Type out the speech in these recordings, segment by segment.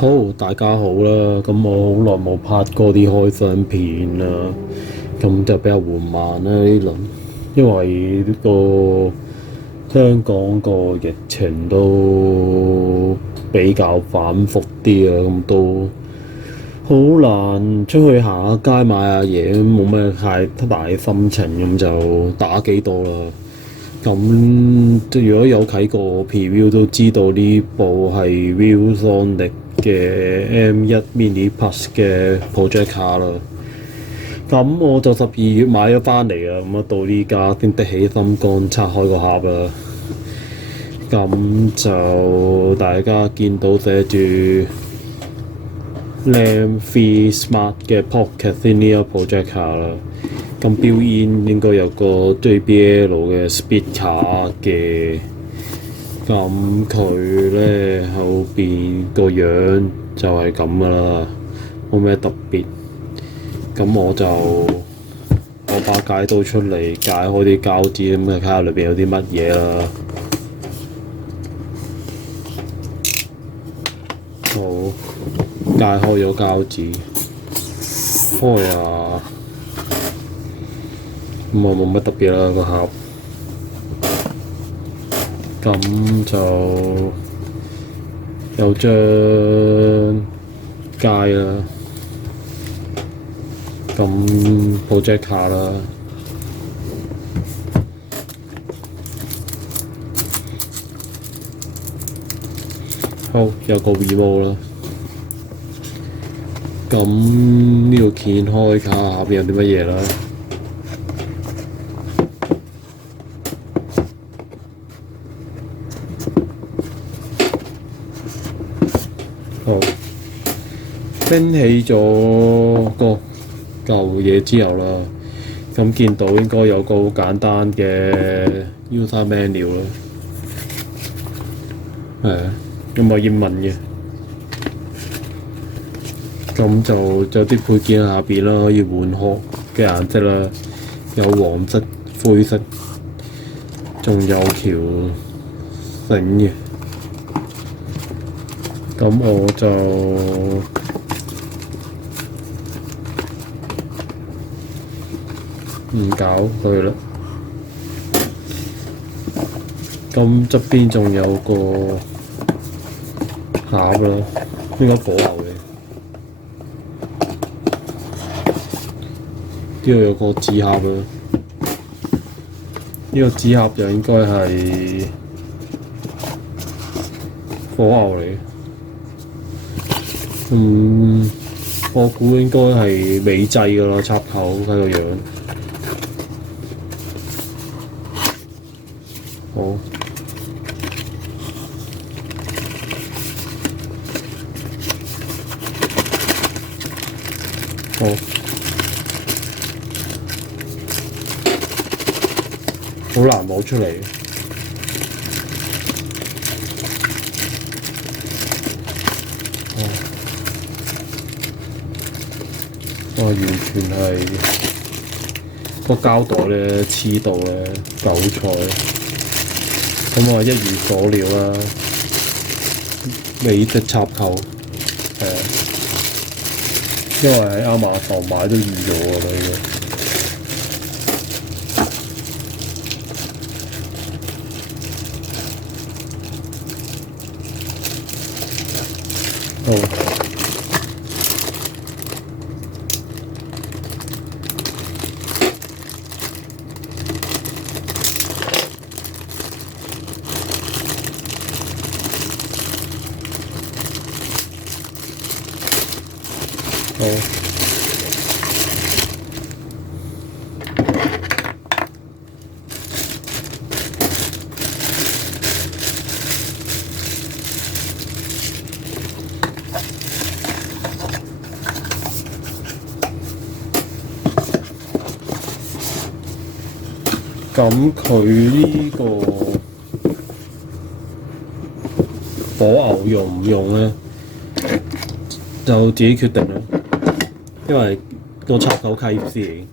好，大家好啦。咁我好耐冇拍過啲開箱片啦，咁就比較緩慢啦呢輪，因為呢個香港個疫情都比較反覆啲啊，咁都好難出去行下街買下嘢，冇咩太大心情，咁就打機多啦。咁如果有睇過 preview 都知道呢部係 ViewSonic 嘅 M1 Mini Plus 嘅 project 卡啦。咁我就12月買咗翻嚟啊，咁啊到呢家先的起心肝拆開個盒啦。咁就大家見到寫住 RAM3 Smart 嘅 Pocket Senior project 卡啦。咁標煙應該有個 JBL 嘅 Speed 卡嘅，咁佢咧後邊個樣就係咁噶啦，冇咩特別。咁我就攞把解刀出嚟解開啲膠紙，咁睇下裏邊有啲乜嘢啦。好，解開咗膠紙，開啊！咁我冇乜特別啦個盒，咁就有張街啦，咁 project 卡啦，好有個 remote 啦，咁呢個掀開卡下邊有啲乜嘢啦？好，拎起咗個舊嘢之後啦，咁見到應該有個好簡單嘅 user menu 啦，係啊，咁我英文嘅，咁就有啲配件喺下邊啦，可以換殼嘅顏色啦，有黃色、灰色，仲有條繩嘅。咁我就唔搞佢啦。咁側邊仲有個盒啦，應該火牛嘅。呢度有個紙盒啦，呢個紙盒就應該係火牛嚟嘅。我估應該係美製㗎啦，插口睇個樣。好，好，好難攞出嚟。哇！完全係個膠袋咧黐到咧韭菜，咁啊一如所料啦，美的插扣係啊，因為喺亞馬遜買都預咗㗎啦已經。好。好，咁佢呢個火牛用唔用咧，就自己決定啦。因為個插口 Type C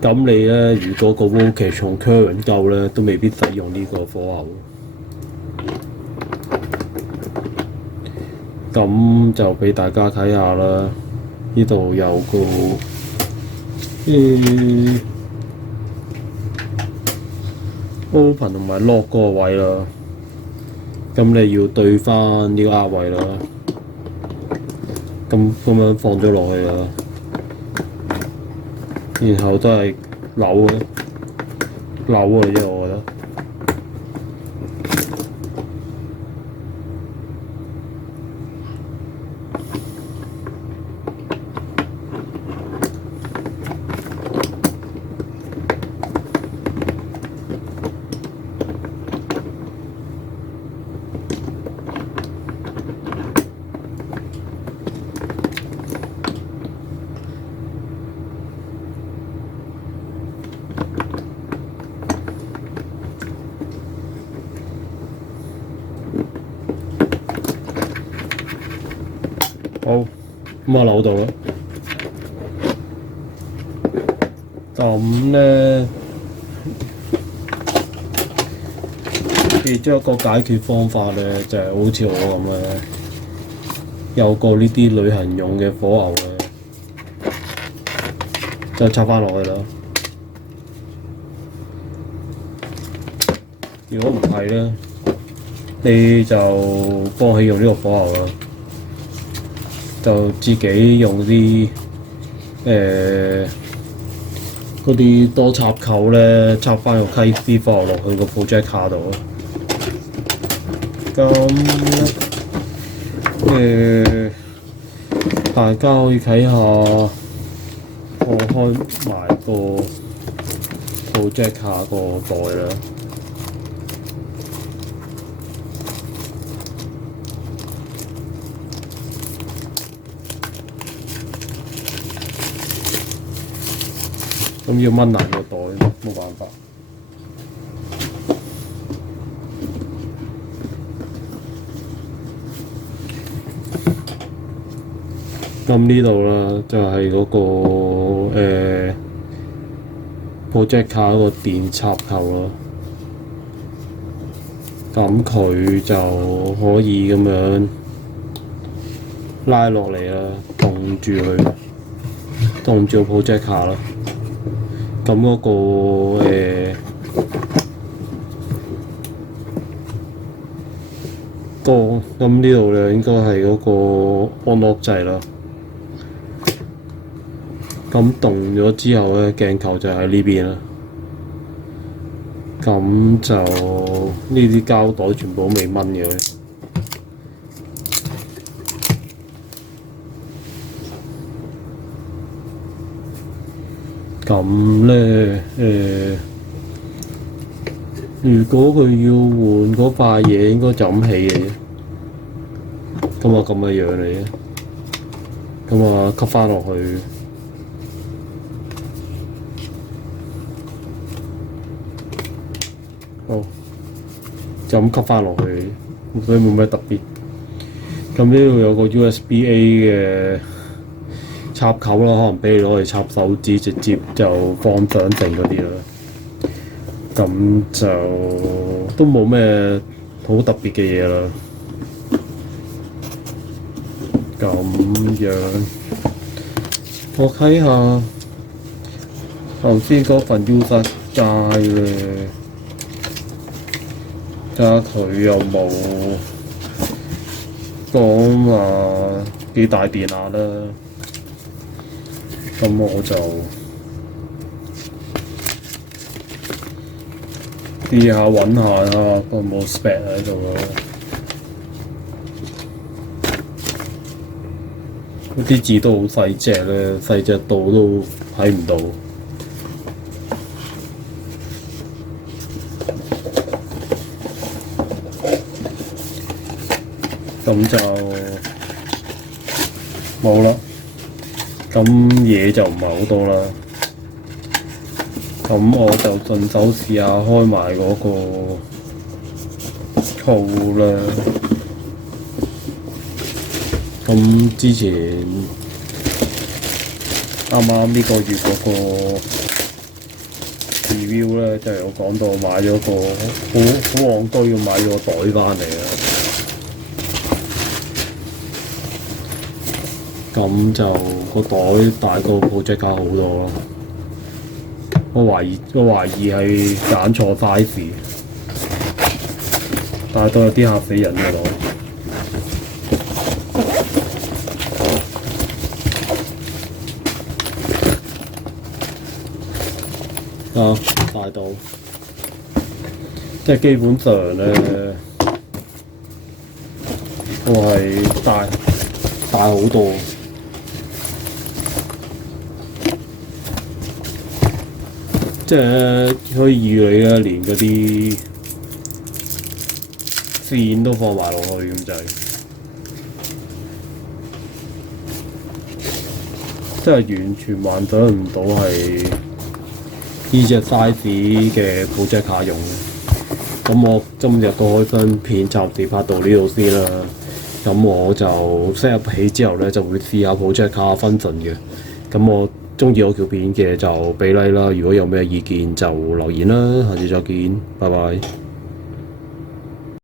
嚟，咁你咧如果個 voltage 同 current 夠咧，都未必使用呢個火牛。咁就俾大家睇下啦。呢度有個open 同埋 lock 嗰個位啦。咁你要對翻呢個壓位啦。咁樣放咗落去啦。然後都係扭嘅啫，我覺得。好，咁扭到啦。咁咧，其中一個解決方法咧，就係好似我咁咧，有個呢啲旅行用嘅火牛咧，就插翻落去啦。如果唔係咧，你就放棄用呢個火牛啦。就自己用啲嗰啲多插扣咧，插翻個 KC 火牛落去個 project 卡度。咁大家可以睇下，我開埋個 project 卡個袋啦。咁要掹爛個袋，冇辦法。咁呢度啦，就係嗰個project 卡個電插頭咯。咁佢就可以咁樣拉落嚟啦，凍住佢，凍住個 project 卡啦。咁嗰個咁呢度咧應該係嗰個 on off 掣啦。咁動咗之後咧，鏡頭就喺呢邊啦。咁就呢啲膠袋全部都未掹嘅。咁咧如果佢要換嗰塊嘢，應該就咁起嘅。咁啊咁嘅樣嚟嘅。咁啊吸翻落去。好，就咁吸翻落去，所以冇咩特別。咁呢度有個 USB-A 嘅插口啦，可能俾你攞嚟插手指，直接就放上定嗰啲啦。咁就都冇咩好特別嘅嘢啦。咁樣，我睇下頭先嗰份 user guide 咧，睇下佢有冇講話幾大電壓啦。咁我就試下揾下啦，有冇 spec 喺度咯。啲字都好細隻咧，細隻到都睇唔到。咁就冇啦。咁嘢就唔係好多啦。咁我就順手試下開埋嗰個套啦。咁之前啱啱呢個月嗰個 review 咧，就有講到買咗個好戇居咁買咗個袋翻嚟啦。咁就個袋大過 project 卡好多咯。我懷疑係揀錯 size， 但係都有啲嚇死人嘅袋。大到即係基本上咧，都係大好多。即係可以預你咧，連嗰啲線都放埋落去咁滯，即係完全幻想唔到係呢隻 size 嘅 project 卡用嘅。咁我今日個開箱片暫時拍到呢度先啦。咁我就 set up 起之後咧，就會試下 project 卡function嘅。咁我中意我條片嘅就俾 like 啦，如果有咩意見就留言啦，下次再見，拜拜。